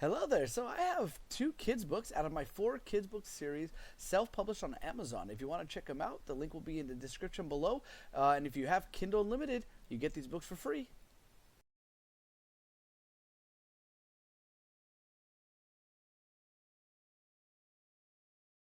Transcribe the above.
Hello there. So I have two kids books out of my four kids book series, self-published on Amazon. If you want to check them out, the link will be in the description below. And if you have Kindle Unlimited, you get these books for free.